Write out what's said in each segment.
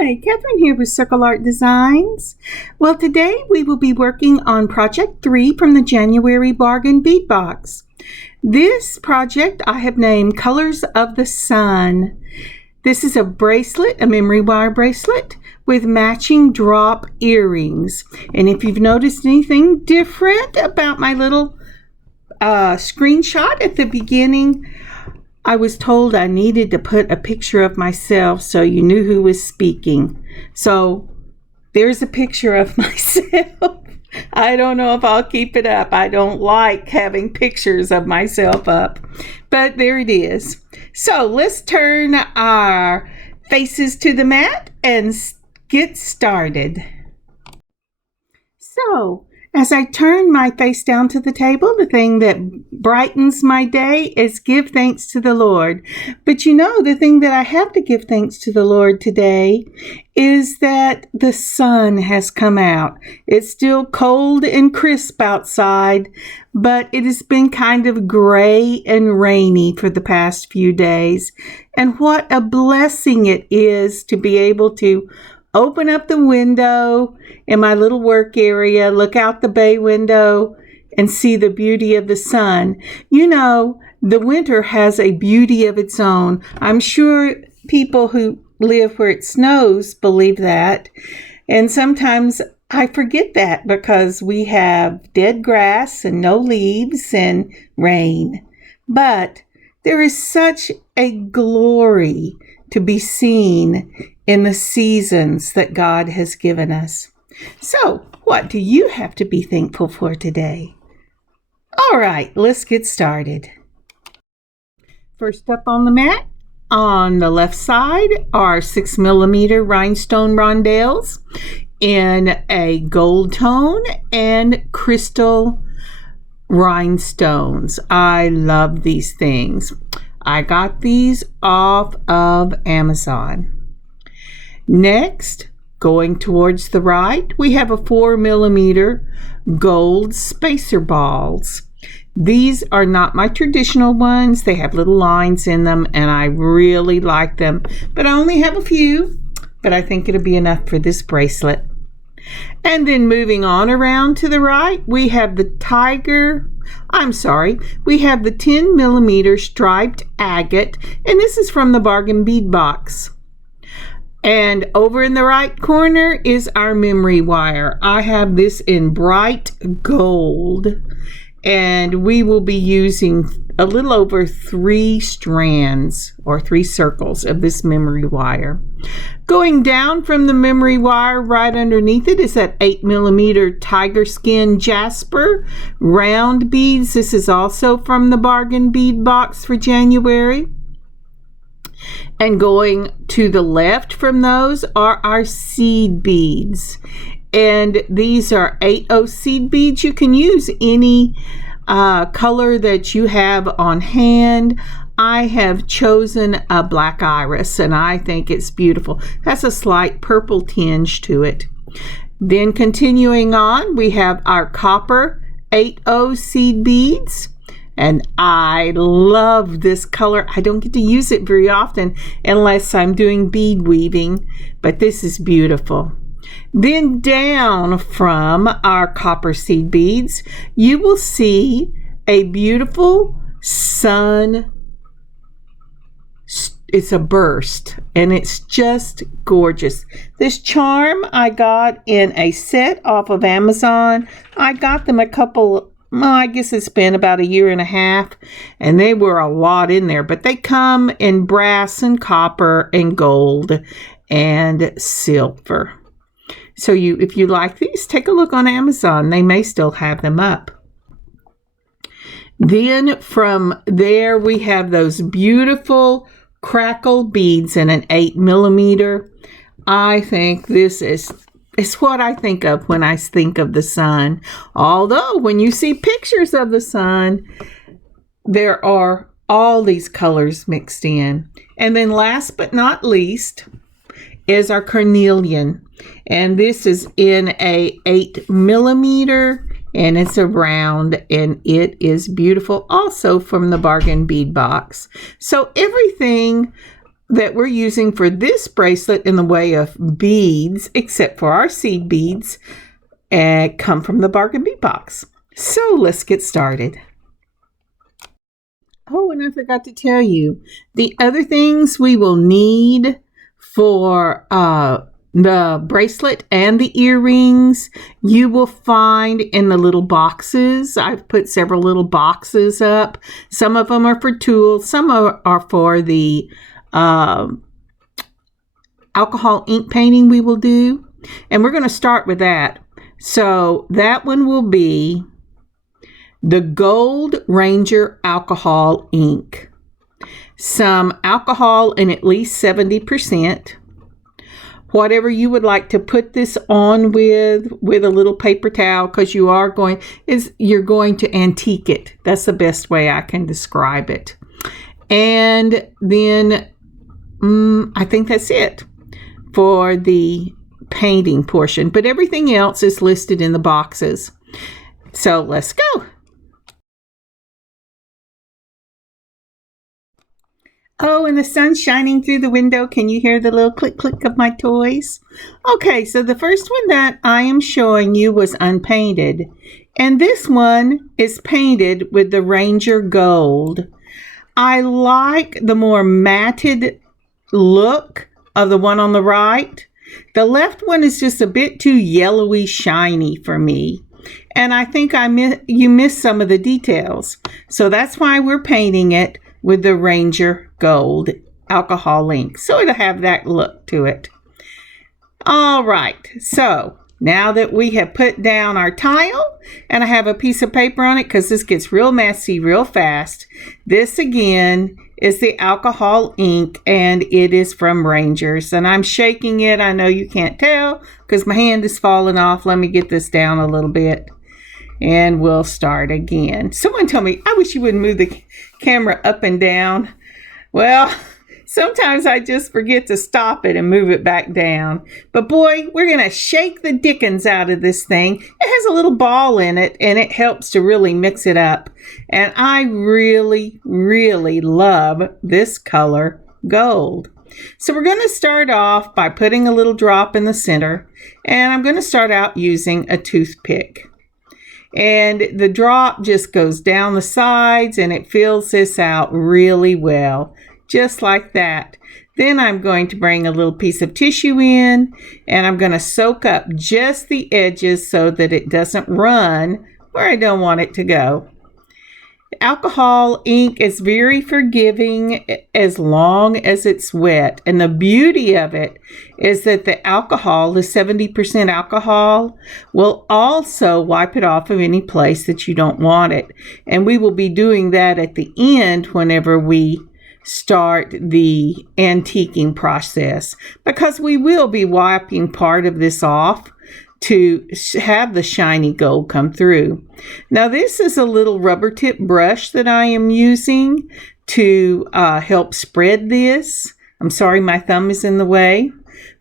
Hi, Kathryn here with Circle Art Designs. Well, today we will be working on Project 3 from the January Bargain Bead Box. This project I have named Colors of the Sun. This is a bracelet, a memory wire bracelet with matching drop earrings. And if you've noticed anything different about my little screenshot at the beginning, I was told I needed to put a picture of myself so you knew who was speaking. So there's a picture of myself. I don't know if I'll keep it up. I don't like having pictures of myself up, but there it is. So let's turn our faces to the mat and get started. So as I turn my face down to the table, the thing that brightens my day is give thanks to the Lord. But you know, the thing that I have to give thanks to the Lord today is that the sun has come out. It's still cold and crisp outside, but it has been kind of gray and rainy for the past few days. And what a blessing it is to be able to open up the window in my little work area, look out the bay window, and see the beauty of the sun. You know, the winter has a beauty of its own. I'm sure people who live where it snows believe that. And sometimes I forget that because we have dead grass and no leaves and rain. But there is such a glory to be seen in the seasons that God has given us. So, what do you have to be thankful for today? All right, let's get started. First up on the mat, on the left side are 6mm rhinestone rondelles in a gold tone and crystal rhinestones. I love these things. I got these off of Amazon. Next, going towards the right, we have a 4mm gold spacer balls. These are not my traditional ones. They have little lines in them, and I really like them. But I only have a few, but I think it'll be enough for this bracelet. And then moving on around to the right, we have the we have the 10mm striped agate, and this is from the Bargain Bead Box. And over in the right corner is our memory wire. I have this in bright gold, and we will be using a little over 3 strands or 3 circles of this memory wire. Going down from the memory wire, right underneath it is that 8mm tiger skin jasper round beads. This is also from the Bargain Bead Box for January. And going to the left from those are our seed beads. And these are 80 seed beads. You can use any color that you have on hand. I have chosen a black iris, and I think it's beautiful. Has a slight purple tinge to it. Then continuing on, we have our copper 80 seed beads. And I love this color. I don't get to use it very often unless I'm doing bead weaving, but this is beautiful. Then down from our copper seed beads, you will see a beautiful sun. It's a burst, and it's just gorgeous. This charm I got in a set off of Amazon. I got them I guess it's been about 1.5 years, and they were a lot in there, but they come in brass and copper and gold and silver. So if you like these, take a look on Amazon. They may still have them up. Then from there, we have those beautiful crackle beads in an 8mm. I think this is It's what I think of when I think of the sun. Although when you see pictures of the sun, there are all these colors mixed in. And then last but not least is our carnelian. And this is in a 8mm, and it's a round, and it is beautiful, also from the Bargain Bead Box. So everything that we're using for this bracelet in the way of beads, except for our seed beads, come from the Bargain Bead Box. So let's get started. Oh, and I forgot to tell you, the other things we will need for the bracelet and the earrings, you will find in the little boxes. I've put several little boxes up. Some of them are for tools. Some are for the alcohol ink painting we will do. And we're going to start with that. So that one will be the Gold Ranger alcohol ink. Some alcohol in at least 70%. Whatever you would like to put this on with a little paper towel, because you're going to antique it. That's the best way I can describe it. And then I think that's it for the painting portion, but everything else is listed in the boxes. So let's go. Oh, and the sun's shining through the window. Can you hear the little click click of my toys? Okay, so the first one that I am showing you was unpainted, and this one is painted with the Ranger Gold. I like the more matted look of the one on the right. The left one is just a bit too yellowy shiny for me, and I think you missed some of the details. So that's why we're painting it with the Ranger Gold alcohol ink, so it'll have that look to it. All right, so now that we have put down our tile, and I have a piece of paper on it because this gets real messy real fast. This again is the alcohol ink, and it is from Rangers, and I'm shaking it. I know you can't tell because my hand is falling off. Let me get this down a little bit, and we'll start again. Someone told me, I wish you wouldn't move the camera up and down. Well, sometimes I just forget to stop it and move it back down. But boy, we're going to shake the dickens out of this thing. It has a little ball in it, and it helps to really mix it up. And I really, really love this color gold. So we're going to start off by putting a little drop in the center, and I'm going to start out using a toothpick. And the drop just goes down the sides, and it fills this out really well, just like that. Then I'm going to bring a little piece of tissue in, and I'm going to soak up just the edges so that it doesn't run where I don't want it to go. Alcohol ink is very forgiving as long as it's wet, and the beauty of it is that the alcohol, the 70% alcohol, will also wipe it off of any place that you don't want it. And we will be doing that at the end whenever we start the antiquing process, because we will be wiping part of this off to have the shiny gold come through. Now this is a little rubber tip brush that I am using to help spread this. I'm sorry my thumb is in the way,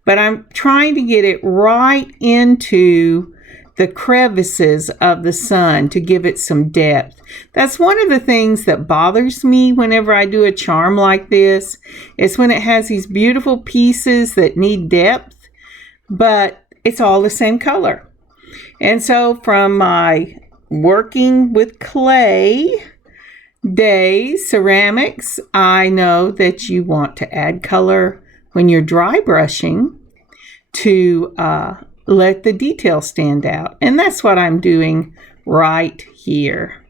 but I'm trying to get it right into the crevices of the sun to give it some depth. That's one of the things that bothers me whenever I do a charm like this, is when it has these beautiful pieces that need depth, but it's all the same color. And so from my working with clay days, ceramics, I know that you want to add color when you're dry brushing to let the detail stand out. And that's what I'm doing right here.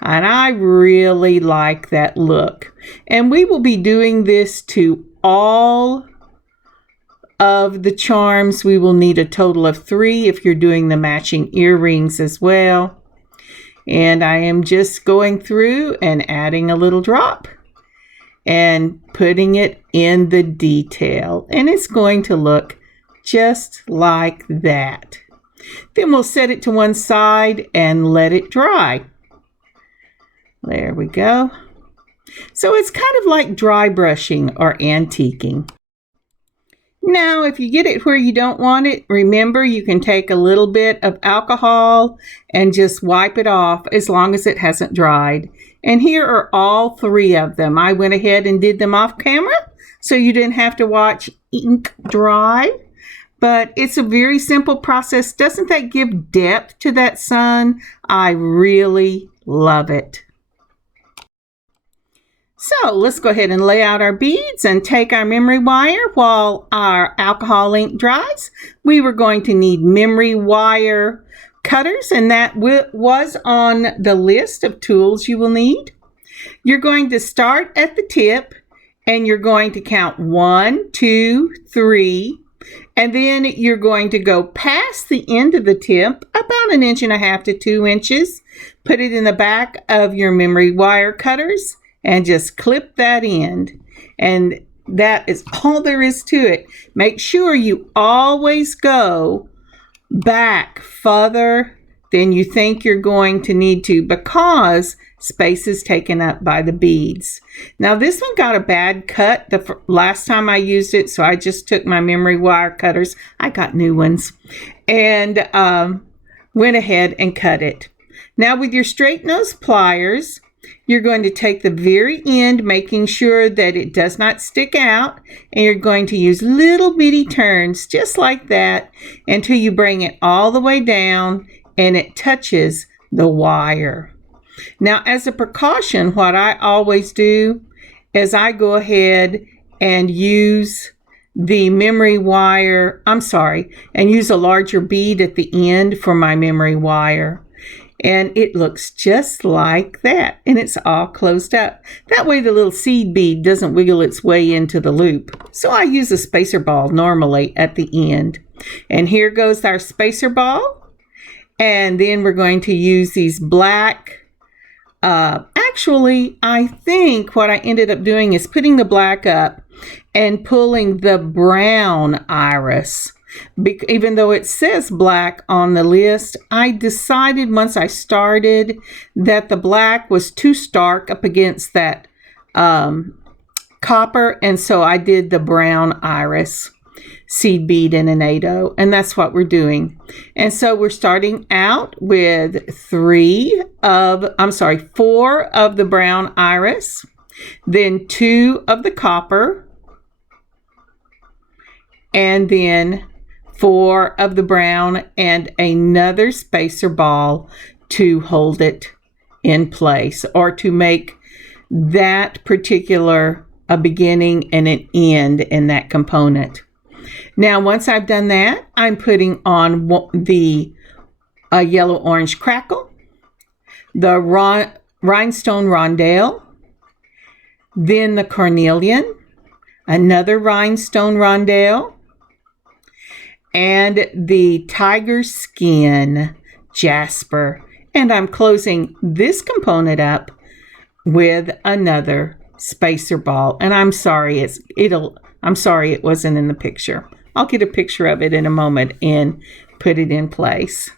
And I really like that look. And we will be doing this to all of the charms. We will need a total of 3 if you're doing the matching earrings as well. And I am just going through and adding a little drop and putting it in the detail. And it's going to look just like that. Then we'll set it to one side and let it dry. There we go. So it's kind of like dry brushing or antiquing. Now, if you get it where you don't want it, remember you can take a little bit of alcohol and just wipe it off as long as it hasn't dried. And here are all 3 of them. I went ahead and did them off camera, so you didn't have to watch ink dry. But it's a very simple process. Doesn't that give depth to that sun? I really love it. So let's go ahead and lay out our beads and take our memory wire while our alcohol ink dries. We were going to need memory wire cutters, and that was on the list of tools you will need. You're going to start at the tip, and you're going to count 1, 2, 3, and then you're going to go past the end of the tip, about 1.5 inches to 2 inches. Put it in the back of your memory wire cutters and just clip that end. And that is all there is to it. Make sure you always go back further than you think you're going to need to, because space is taken up by the beads. Now this one got a bad cut the last time I used it, so I just took my memory wire cutters, I got new ones, and went ahead and cut it. Now with your straight nose pliers, you're going to take the very end, making sure that it does not stick out, and you're going to use little bitty turns just like that until you bring it all the way down and it touches the wire. Now, as a precaution, what I always do is I go ahead and use the memory wire, and use a larger bead at the end for my memory wire. And it looks just like that, and it's all closed up. That way the little seed bead doesn't wiggle its way into the loop. So I use a spacer ball normally at the end. And here goes our spacer ball. And then we're going to use these black, actually I think what I ended up doing is putting the black up and pulling the brown iris. Even though it says black on the list, I decided once I started that the black was too stark up against that copper, and so I did the brown iris seed bead in an 8/0, and that's what we're doing. And so we're starting out with 4 of the brown iris, then 2 of the copper, and then 4 of the brown, and another spacer ball to hold it in place, or to make that particular a beginning and an end in that component. Now, once I've done that, I'm putting on the yellow-orange crackle, the rhinestone rondelle, then the cornelian, another rhinestone rondelle, and the tiger skin jasper. And I'm closing this component up with another spacer ball. And I'm sorry it wasn't in the picture. I'll get a picture of it in a moment and put it in place.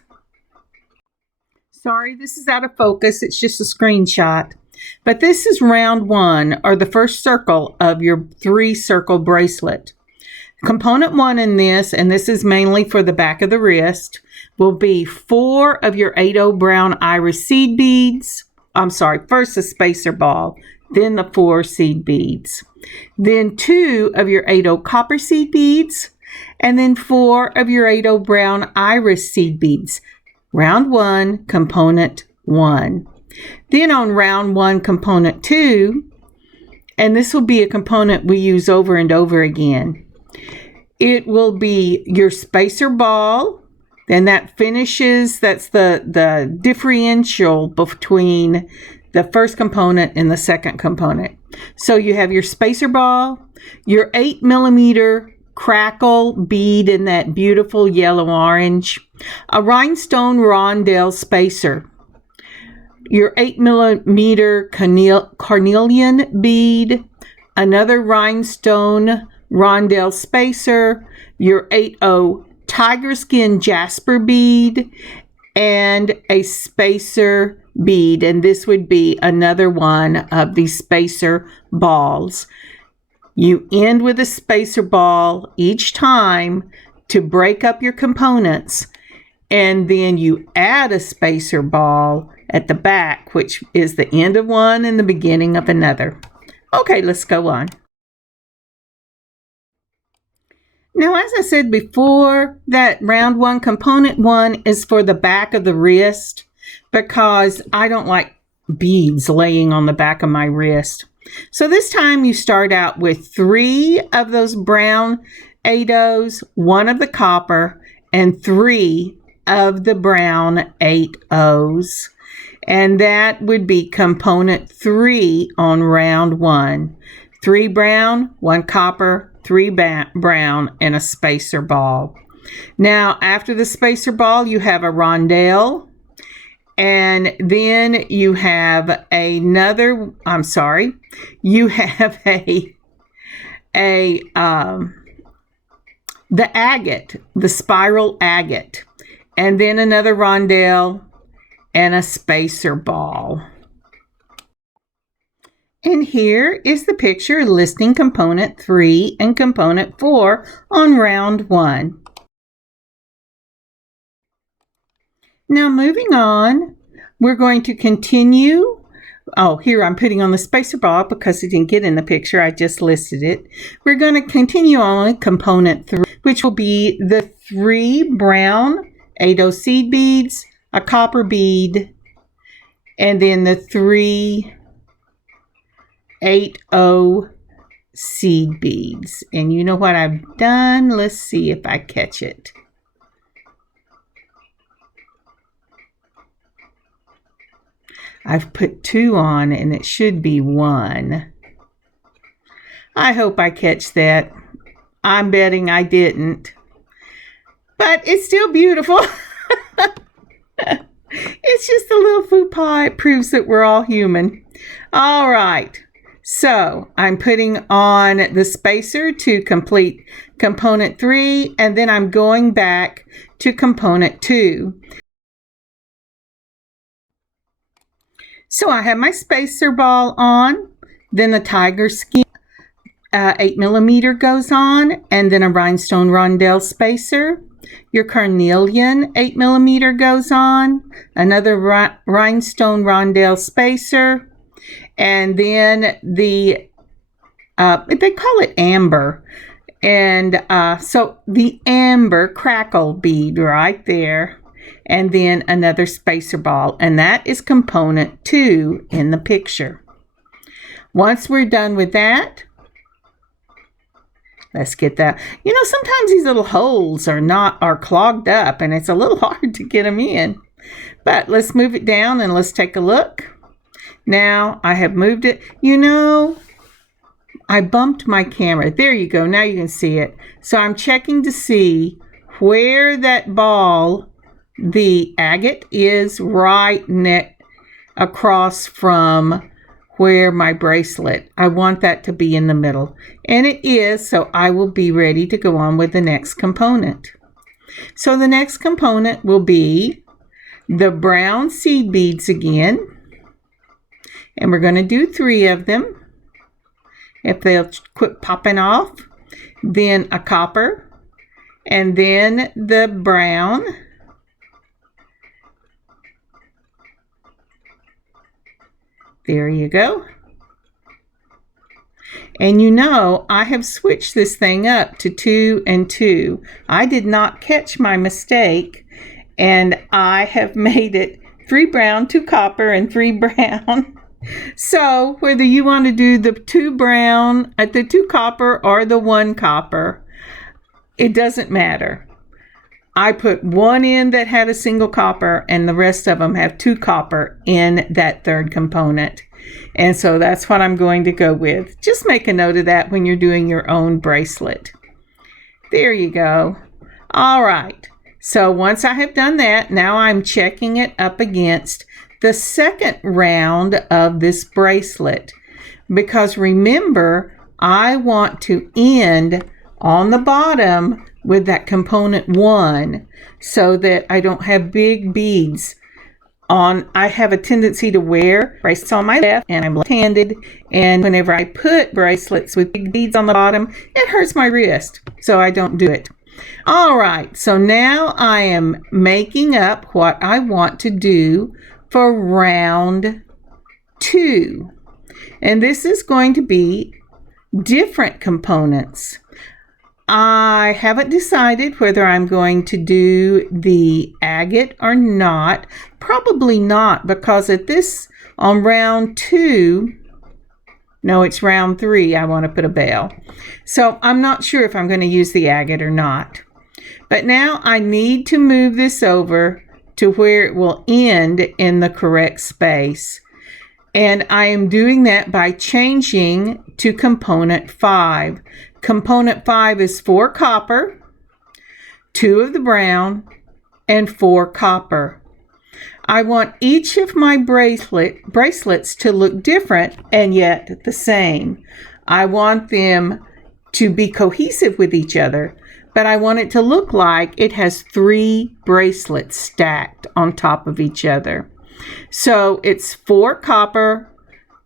Sorry, this is out of focus. It's just a screenshot. But this is round 1, or the first circle of your 3-circle bracelet. Component 1 in this, and this is mainly for the back of the wrist, will be 4 of your 8/0 brown iris seed beads. First a spacer ball, then the 4 seed beads. Then 2 of your 8/0 copper seed beads, and then 4 of your 8/0 brown iris seed beads. Round 1, component 1. Then on round 1, component 2, and this will be a component we use over and over again. It will be your spacer ball, then that's the differential between the first component and the second component. So you have your spacer ball, your 8mm crackle bead in that beautiful yellow-orange, a rhinestone rondelle spacer, your 8mm cornelian bead, another rhinestone rondelle spacer, your 8/0 tiger skin jasper bead, and a spacer bead. And this would be another one of these spacer balls. You end with a spacer ball each time to break up your components, and then you add a spacer ball at the back, which is the end of one and the beginning of another. Okay, let's go on. Now, as I said before, that round one, component one is for the back of the wrist because I don't like beads laying on the back of my wrist. So this time you start out with 3 of those brown 8/0s, 1 of the copper, and 3 of the brown 8/0s. And that would be component 3 on round 1. 3 brown, 1 copper, 3 brown, and a spacer ball. Now, after the spacer ball, you have a rondelle, and then you have another, you have the agate, the spiral agate, and then another rondelle and a spacer ball. And here is the picture listing component 3 and component 4 on round 1. Now moving on, we're going to continue. Oh, here I'm putting on the spacer ball because it didn't get in the picture. I just listed it. We're going to continue on with component 3, which will be the 3 brown 8/0 seed beads, a copper bead, and then the 3 8/0 seed beads. And you know what I've done? Let's see if I catch it. I've put 2 on and it should be 1. I hope I catch that. I'm betting I didn't. But it's still beautiful. It's just a little faux pas. It proves that we're all human. All right. So I'm putting on the spacer to complete component 3, and then I'm going back to component 2. So I have my spacer ball on, then the tiger skin 8mm goes on, and then a rhinestone rondelle spacer. Your carnelian 8mm goes on, another rhinestone rondelle spacer, and then the they call it amber, and so the amber crackle bead right there. And then another spacer ball, and that is component 2 in the picture. Once we're done with that, let's get that. You know, sometimes these little holes are clogged up, and it's a little hard to get them in. But let's move it down and let's take a look. Now I have moved it. You know, I bumped my camera. There you go. Now you can see it. So I'm checking to see where that ball, the agate, is right across from where my bracelet. I want that to be in the middle, and it is, so I will be ready to go on with the next component. So the next component will be the brown seed beads again, and we're going to do 3 of them if they'll quit popping off, then a copper, and then the brown, there you go. And you know, I have switched this thing up to 2 and 2. I did not catch my mistake, and I have made it 3 brown, 2 copper, and 3 brown. So whether you want to do the 2 brown, the 2 copper, or the 1 copper, it doesn't matter. I put 1 in that had a single copper, and the rest of them have 2 copper in that 3rd component. And so that's what I'm going to go with. Just make a note of that when you're doing your own bracelet. There you go. All right. So once I have done that, now I'm checking it up against the 2nd round of this bracelet. Because remember, I want to end on the bottom with that component 1 so that I don't have big beads on. I have a tendency to wear bracelets on my left, and I'm left-handed, and whenever I put bracelets with big beads on the bottom, it hurts my wrist, so I don't do it. All right, so now I am making up what I want to do for round 2. And this is going to be different components. I haven't decided whether I'm going to do the agate or not. Probably not, because on round 2, no, it's round 3, I want to put a bell. So I'm not sure if I'm going to use the agate or not. But now I need to move this over to where it will end in the correct space. And I am doing that by changing to component 5. Component 5 is 4 copper, 2 of the brown, and 4 copper. I want each of my bracelets to look different and yet the same. I want them to be cohesive with each other, but I want it to look like it has 3 bracelets stacked on top of each other. So it's 4 copper,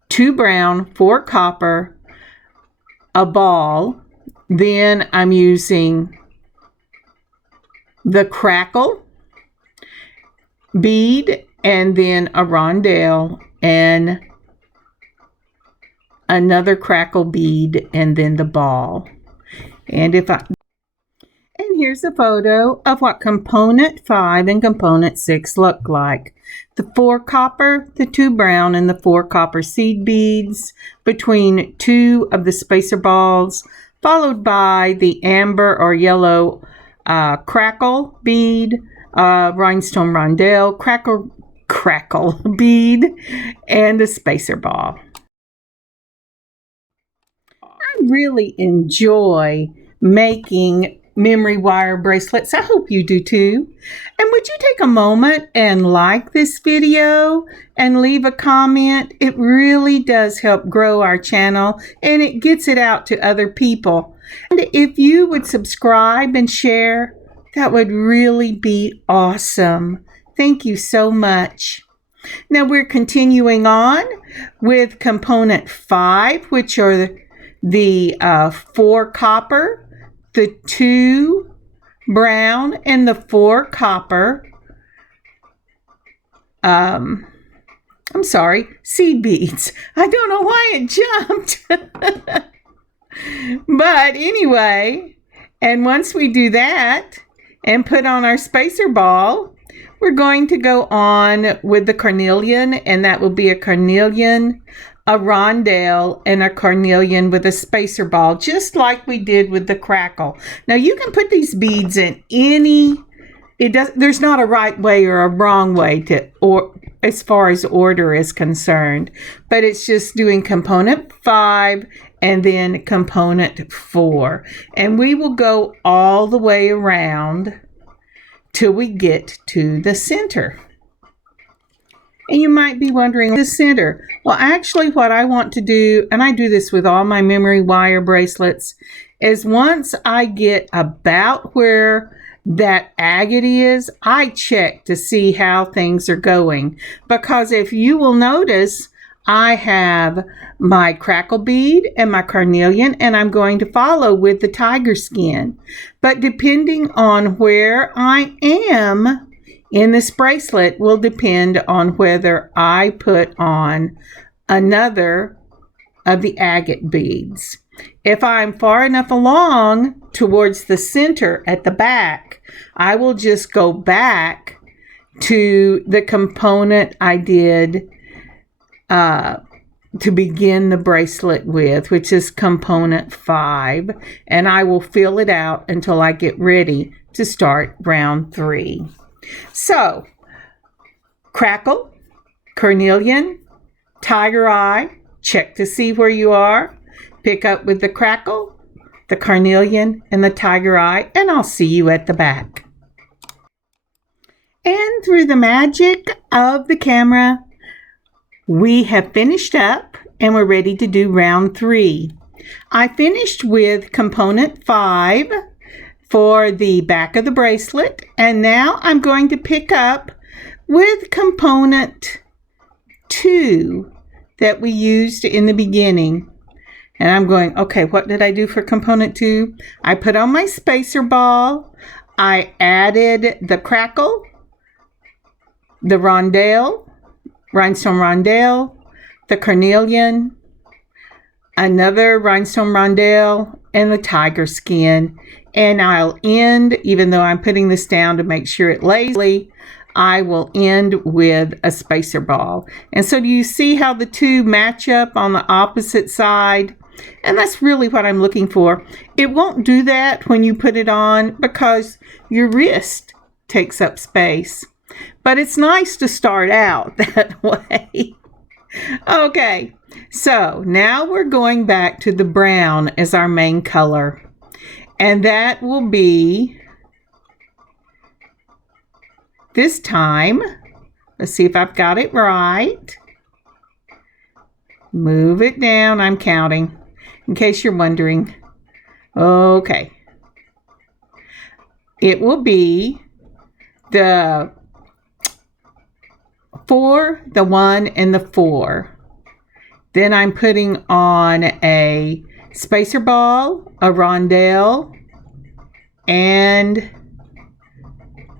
2 brown, 4 copper, a ball. Then I'm using the crackle bead, and then a rondelle, and another crackle bead, and then the ball. And here's a photo of what component 5 and component 6 look like. The 4 copper, the 2 brown, and the 4 copper seed beads between 2 of the spacer balls, followed by the amber or yellow crackle bead, rhinestone rondelle, crackle bead, and a spacer ball. I really enjoy making memory wire bracelets. I hope you do too. And would you take a moment and like this video and leave a comment? It really does help grow our channel, and it gets it out to other people. And if you would subscribe and share, that would really be awesome. Thank you so much. Now we're continuing on with component 5, which are the 4 copper, the 2 brown, and the 4 copper, seed beads. I don't know why it jumped. But anyway, and once we do that and put on our spacer ball, we're going to go on with the carnelian, and that will be a carnelian, a rondelle, and a carnelian with a spacer ball, just like we did with the crackle. Now you can put these beads in there's not a right way or a wrong way as far as order is concerned, but it's just doing component 5 and then component 4. And we will go all the way around till we get to the center. And you might be wondering, the center. Well, actually what I want to do, and I do this with all my memory wire bracelets, is once I get about where that agate is, I check to see how things are going. Because if you will notice, I have my crackle bead and my carnelian, and I'm going to follow with the tiger skin. But depending on where I am in this bracelet will depend on whether I put on another of the agate beads. If I'm far enough along towards the center at the back, I will just go back to the component I did to begin the bracelet with, which is component 5, and I will fill it out until I get ready to start round 3. So, crackle, carnelian, tiger eye, check to see where you are, pick up with the crackle, the carnelian, and the tiger eye, and I'll see you at the back. And through the magic of the camera, we have finished up and we're ready to do round 3. I finished with component 5 for the back of the bracelet, and now I'm going to pick up with component 2 that we used in the beginning. And I'm going, okay, what did I do for component 2? I put on my spacer ball, I added the crackle, the rondelle, rhinestone rondelle, the carnelian, another rhinestone rondelle, and the tiger skin. And I'll end, even though I'm putting this down to make sure it lays, I will end with a spacer ball. And so do you see how the two match up on the opposite side? And that's really what I'm looking for. It won't do that when you put it on because your wrist takes up space. But it's nice to start out that way. Okay, so now we're going back to the brown as our main color. And that will be, this time, let's see if I've got it right. Move it down, I'm counting, in case you're wondering. Okay. It will be the 4, the 1, and the 4. Then I'm putting on a spacer ball, a rondelle, and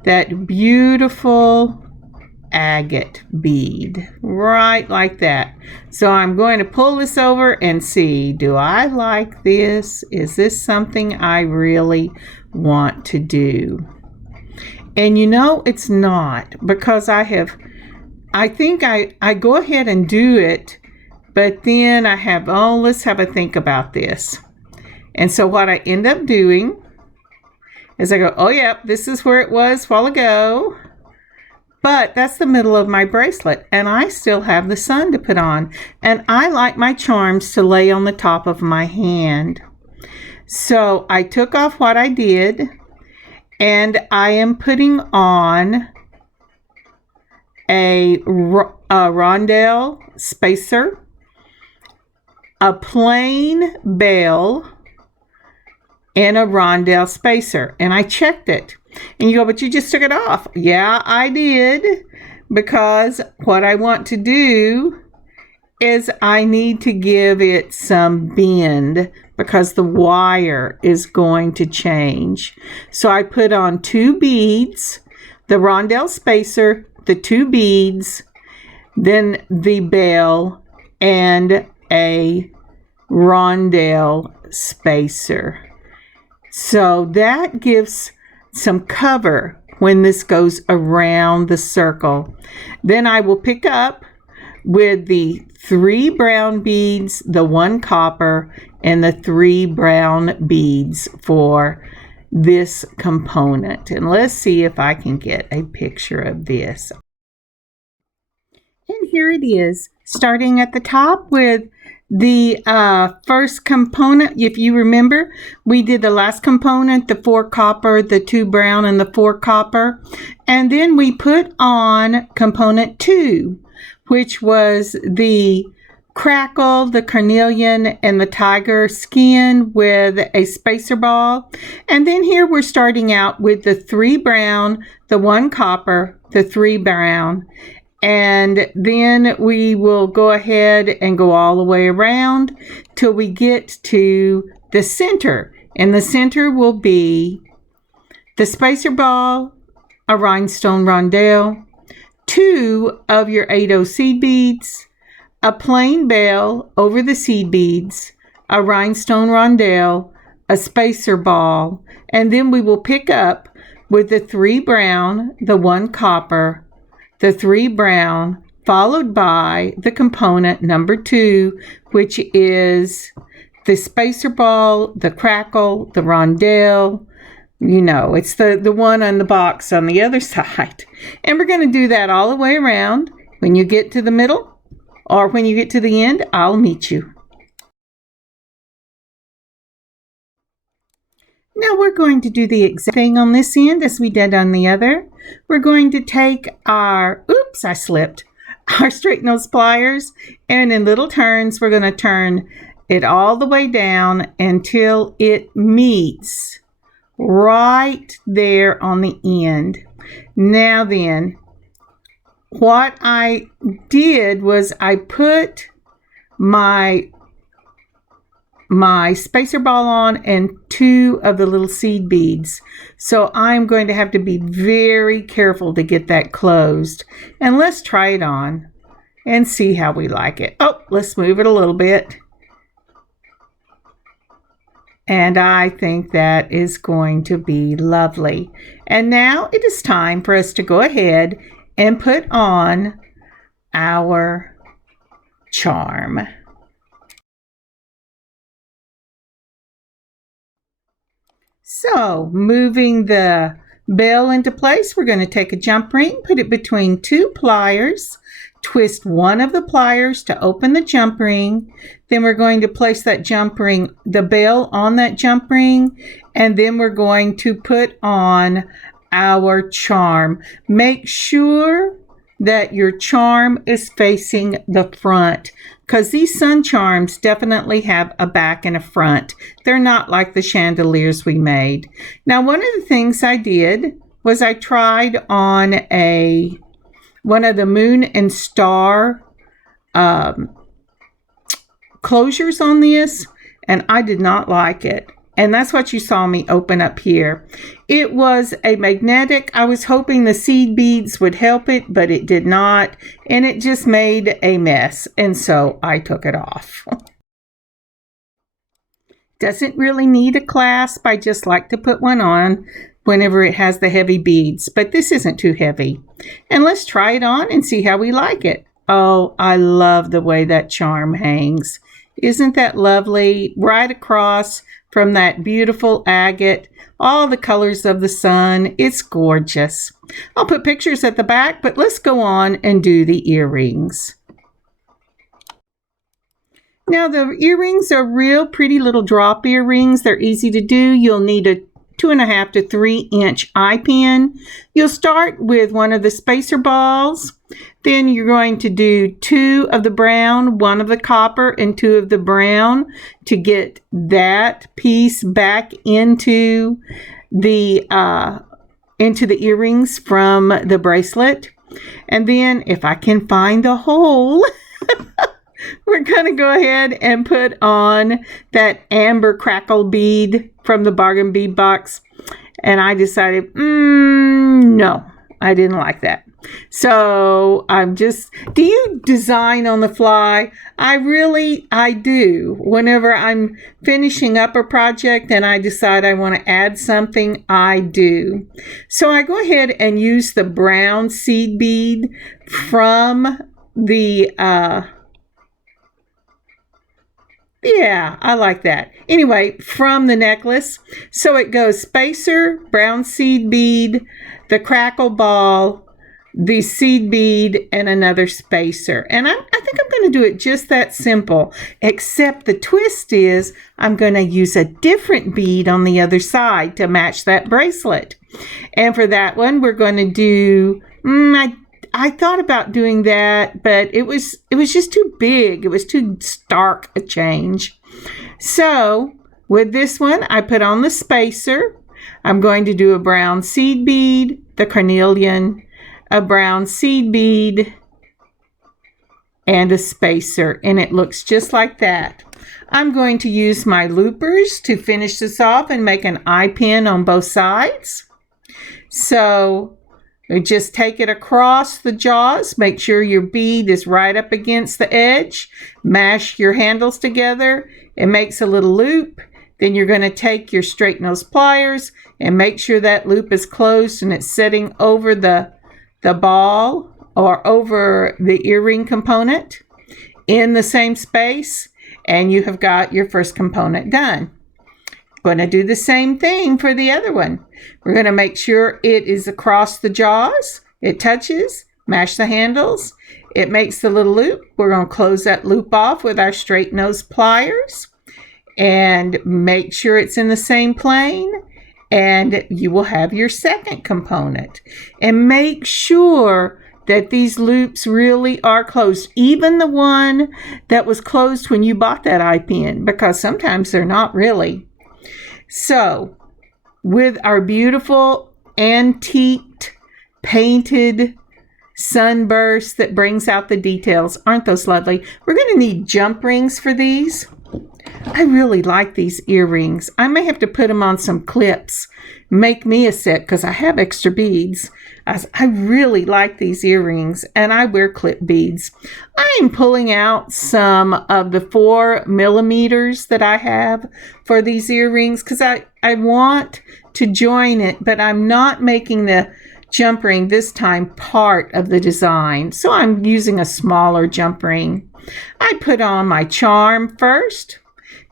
that beautiful agate bead, right like that. So I'm going to pull this over and see, do I like this? Is this something I really want to do? And you know, it's not, because I think I go ahead and do it, but then I have, oh, let's have a think about this. And so what I end up doing is I go, oh, yep, this is where it was a while ago. But that's the middle of my bracelet, and I still have the sun to put on. And I like my charms to lay on the top of my hand. So I took off what I did, and I am putting on a rondelle spacer, a plain bell, and a rondelle spacer. And I checked it. And you go, but you just took it off. Yeah, I did. Because what I want to do is I need to give it some bend because the wire is going to change. So I put on 2 beads, the rondelle spacer, the 2 beads, then the bell, and a rondelle spacer. So that gives some cover when this goes around the circle. Then I will pick up with the 3 brown beads, the 1 copper, and the 3 brown beads for this component. And let's see if I can get a picture of this. And here it is, starting at the top with the first component. If you remember, we did the last component, the 4 copper, the 2 brown, and the 4 copper. And then we put on component 2, which was the crackle, the carnelian, and the tiger skin with a spacer ball. And then here we're starting out with the 3 brown, the 1 copper, the 3 brown. And then we will go ahead and go all the way around till we get to the center. And the center will be the spacer ball, a rhinestone rondelle, 2 of your 8/0 seed beads, a plain bell over the seed beads, a rhinestone rondelle, a spacer ball, and then we will pick up with the 3 brown, the 1 copper, the 3 brown, followed by the component number 2, which is the spacer ball, the crackle, the rondelle. You know, it's the one on the box on the other side. And we're going to do that all the way around. When you get to the middle or when you get to the end, I'll meet you. Now we're going to do the exact thing on this end as we did on the other. We're going to take our, oops, I slipped, our straight nose pliers, and in little turns we're going to turn it all the way down until it meets right there on the end. Now then, what I did was I put my spacer ball on and 2 of the little seed beads. So I'm going to have to be very careful to get that closed. And let's try it on. and see how we like it. Oh, let's move it a little bit. And I think that is going to be lovely. And now it is time for us to go ahead and put on our charm. So, moving the bell into place, we're going to take a jump ring, put it between two pliers, twist one of the pliers to open the jump ring. Then we're going to place that jump ring, the bell on that jump ring, and then we're going to put on our charm. Make sure that your charm is facing the front, because these sun charms definitely have a back and a front. They're not like the chandeliers we made. Now, one of the things I did was I tried on one of the moon and star closures on this, and I did not like it. And that's what you saw me open up here. It was a magnetic. I was hoping the seed beads would help it, but it did not. And it just made a mess. And so I took it off. Doesn't really need a clasp. I just like to put one on whenever it has the heavy beads. But this isn't too heavy. And let's try it on and see how we like it. Oh, I love the way that charm hangs. Isn't that lovely? Right across from that beautiful agate, all the colors of the sun. It's gorgeous. I'll put pictures at the back, but let's go on and do the earrings. Now the earrings are real pretty little drop earrings. They're easy to do. You'll need a 2.5 to 3 inch eye pin. You'll start with one of the spacer balls. Then you're going to do 2 of the brown, 1 of the copper, and 2 of the brown to get that piece back into the earrings from the bracelet. And then if I can find the hole, we're going to go ahead and put on that amber crackle bead from the Bargain Bead Box. And I decided, no, I didn't like that. So do you design on the fly? I do. Whenever I'm finishing up a project and I decide I want to add something, I do. So I go ahead and use the brown seed bead from the, yeah, I like that. Anyway, from the necklace. So it goes spacer, brown seed bead, the crackle ball, the seed bead, and another spacer. And I think I'm going to do it just that simple, except the twist is I'm going to use a different bead on the other side to match that bracelet. And for that one, we're going to do, I thought about doing that, but it was just too big. It was too stark a change. So with this one, I put on the spacer. I'm going to do a brown seed bead, the carnelian, a brown seed bead, and a spacer, and it looks just like that. I'm going to use my loopers to finish this off and make an eye pin on both sides. So we just take it across the jaws, make sure your bead is right up against the edge, mash your handles together, it makes a little loop. Then you're going to take your straight nose pliers and make sure that loop is closed and it's sitting over the ball or over the earring component in the same space, and you have got your first component done. Going to do the same thing for the other one. We're going to make sure it is across the jaws, it touches, mash the handles, it makes the little loop. We're going to close that loop off with our straight nose pliers and make sure it's in the same plane, and you will have your second component. And make sure that these loops really are closed, even the one that was closed when you bought that eye pin, because sometimes they're not really. So with our beautiful antiqued painted sunburst that brings out the details. Aren't those lovely? We're going to need jump rings for these. I really like these earrings. I may have to put them on some clips. Make me a set because I have extra beads. I really like these earrings, and I wear clip beads. I'm pulling out some of the 4 millimeters that I have for these earrings because I want to join it, but I'm not making the jump ring this time part of the design. So I'm using a smaller jump ring. I put on my charm first.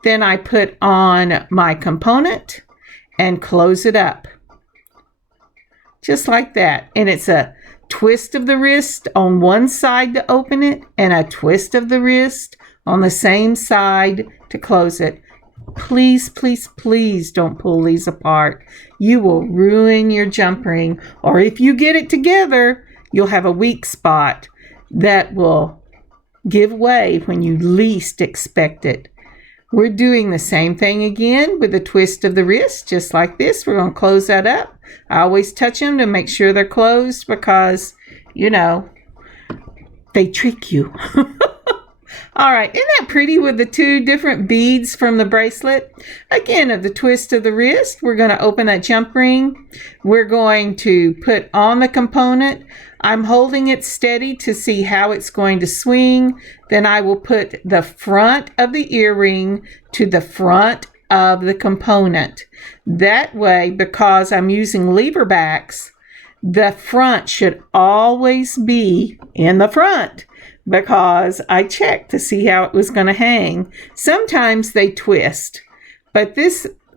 Then I put on my component and close it up. Just like that. And it's a twist of the wrist on one side to open it and a twist of the wrist on the same side to close it. Please, please, please don't pull these apart. You will ruin your jump ring. Or if you get it together, you'll have a weak spot that will give way when you least expect it. We're doing the same thing again with a twist of the wrist, just like this. We're going to close that up. I always touch them to make sure they're closed because, you know, they trick you. All right, isn't that pretty with the 2 different beads from the bracelet? Again, of the twist of the wrist, we're going to open that jump ring. We're going to put on the component. I'm holding it steady to see how it's going to swing. Then I will put the front of the earring to the front of the component. That way, because I'm using lever backs, the front should always be in the front because I checked to see how it was going to hang. Sometimes they twist, but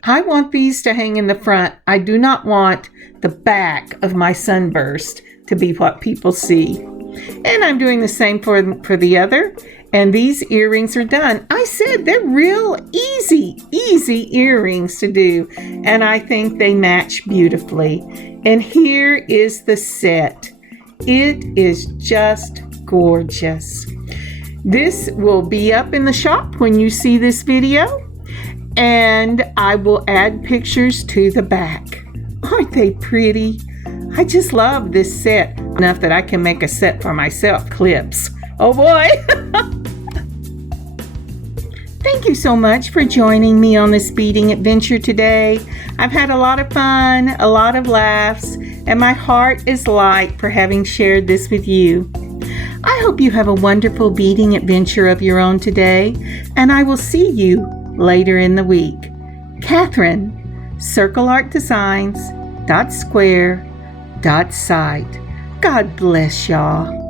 I want these to hang in the front. I do not want the back of my sunburst to be what people see. And I'm doing the same for the other. And these earrings are done. I said they're real easy earrings to do. And I think they match beautifully. And here is the set. It is just gorgeous. This will be up in the shop when you see this video. And I will add pictures to the back. Aren't they pretty? I just love this set enough that I can make a set for myself. Clips. Oh boy. Thank you so much for joining me on this beading adventure today. I've had a lot of fun, a lot of laughs, and my heart is light for having shared this with you. I hope you have a wonderful beading adventure of your own today, and I will see you later in the week. Kathryn, circleartdesigns.square.site. God bless y'all.